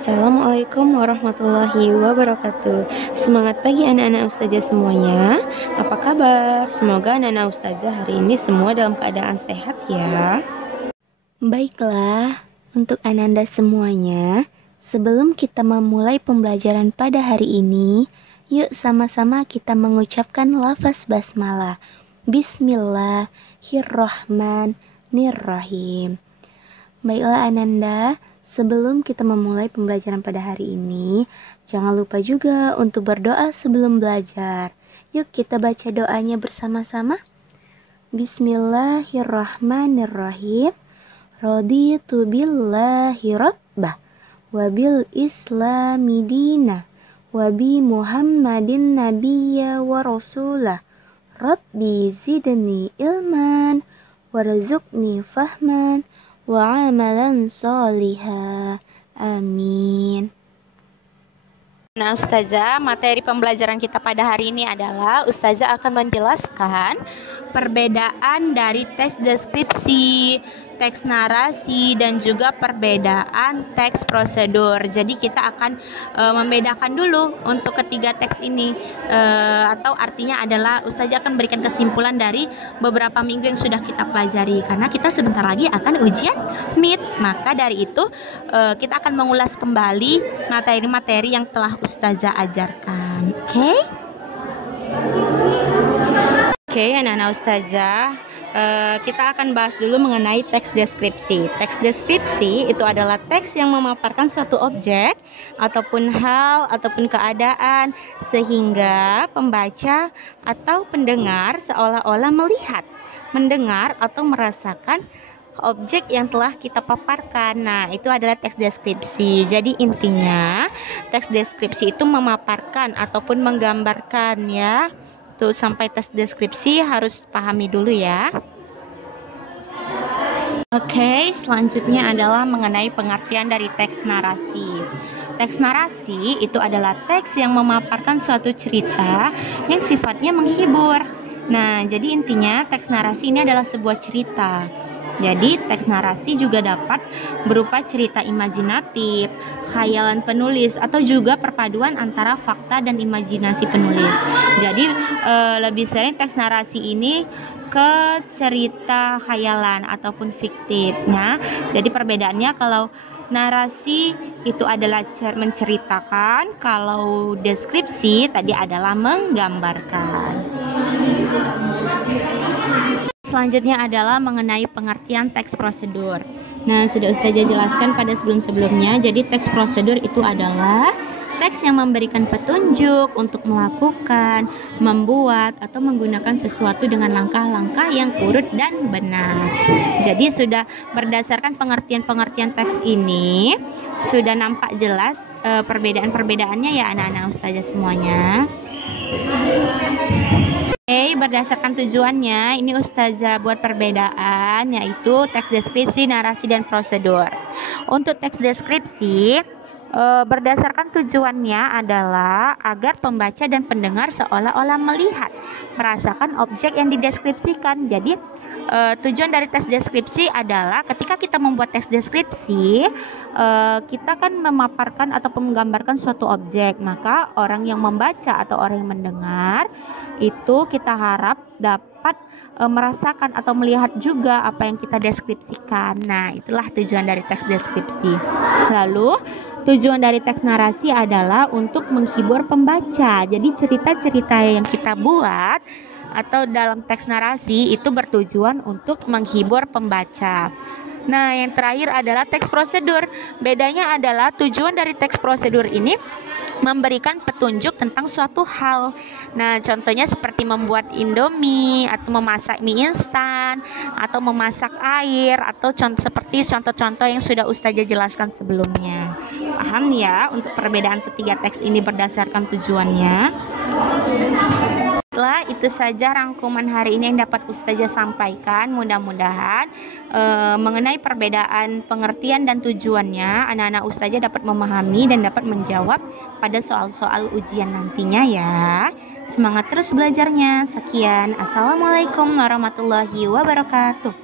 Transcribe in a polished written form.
Assalamualaikum warahmatullahi wabarakatuh. Semangat pagi anak-anak ustazah semuanya. Apa kabar? Semoga anak-anak ustazah hari ini semua dalam keadaan sehat ya. Baiklah, untuk ananda semuanya, sebelum kita memulai pembelajaran pada hari ini, yuk sama-sama kita mengucapkan lafaz basmalah. Bismillahirrahmanirrahim. Baiklah ananda, sebelum kita memulai pembelajaran pada hari ini, jangan lupa juga untuk berdoa sebelum belajar. Yuk kita baca doanya bersama-sama. Bismillahirrahmanirrahim. Raditu billahi rabbah wa bil islami dina wa bi Muhammadin nabiyya wa rasulah. Rabbi zidni ilman warzuqni fahman wa amalan sholiha. Amin. Nah ustazah, materi pembelajaran kita pada hari ini adalah ustazah akan menjelaskan perbedaan dari teks deskripsi, teks narasi, dan juga perbedaan teks prosedur. Jadi kita akan membedakan dulu untuk ketiga teks ini, atau artinya adalah ustazah akan berikan kesimpulan dari beberapa minggu yang sudah kita pelajari, karena kita sebentar lagi akan ujian MIT. Maka dari itu kita akan mengulas kembali materi-materi yang telah ustazah ajarkan. Oke, anak-anak ustazah, kita akan bahas dulu mengenai teks deskripsi. Teks deskripsi itu adalah teks yang memaparkan suatu objek ataupun hal ataupun keadaan sehingga pembaca atau pendengar seolah-olah melihat, mendengar atau merasakan objek yang telah kita paparkan. Nah, itu adalah teks deskripsi. Jadi intinya teks deskripsi itu memaparkan ataupun menggambarkan ya. Tuh, sampai teks deskripsi harus pahami dulu ya. Oke, selanjutnya adalah mengenai pengertian dari teks narasi. Teks narasi itu adalah teks yang memaparkan suatu cerita yang sifatnya menghibur. Nah, jadi intinya teks narasi ini adalah sebuah cerita. Jadi teks narasi juga dapat berupa cerita imajinatif, khayalan penulis, atau juga perpaduan antara fakta dan imajinasi penulis. Jadi lebih sering teks narasi ini ke cerita khayalan ataupun fiktifnya. Jadi perbedaannya, kalau narasi itu adalah menceritakan, kalau deskripsi tadi adalah menggambarkan. Selanjutnya adalah mengenai pengertian teks prosedur. Nah, sudah ustazah jelaskan pada sebelum-sebelumnya. Jadi teks prosedur itu adalah teks yang memberikan petunjuk untuk melakukan, membuat, atau menggunakan sesuatu dengan langkah-langkah yang urut dan benar. Jadi sudah berdasarkan pengertian-pengertian teks ini, sudah nampak jelas perbedaan-perbedaannya ya anak-anak ustazah semuanya. Berdasarkan tujuannya, ini ustazah buat perbedaan, yaitu teks deskripsi, narasi, dan prosedur. Untuk teks deskripsi, berdasarkan tujuannya adalah agar pembaca dan pendengar seolah-olah melihat, merasakan objek yang dideskripsikan. Jadi tujuan dari teks deskripsi adalah ketika kita membuat teks deskripsi, kita kan memaparkan atau menggambarkan suatu objek. Maka orang yang membaca atau orang yang mendengar itu kita harap dapat merasakan atau melihat juga apa yang kita deskripsikan. Nah, itulah tujuan dari teks deskripsi. Lalu tujuan dari teks narasi adalah untuk menghibur pembaca. Jadi cerita-cerita yang kita buat atau dalam teks narasi itu bertujuan untuk menghibur pembaca. Nah, yang terakhir adalah teks prosedur. Bedanya adalah tujuan dari teks prosedur ini memberikan petunjuk tentang suatu hal. Nah, contohnya seperti membuat Indomie, atau memasak mie instan, atau memasak air, atau seperti contoh-contoh yang sudah ustazah jelaskan sebelumnya. Paham ya untuk perbedaan ketiga teks ini berdasarkan tujuannya? Baiklah, itu saja rangkuman hari ini yang dapat ustazah sampaikan. Mudah-mudahan mengenai perbedaan pengertian dan tujuannya, anak-anak ustazah dapat memahami dan dapat menjawab pada soal-soal ujian nantinya ya. Semangat terus belajarnya. Sekian, assalamualaikum warahmatullahi wabarakatuh.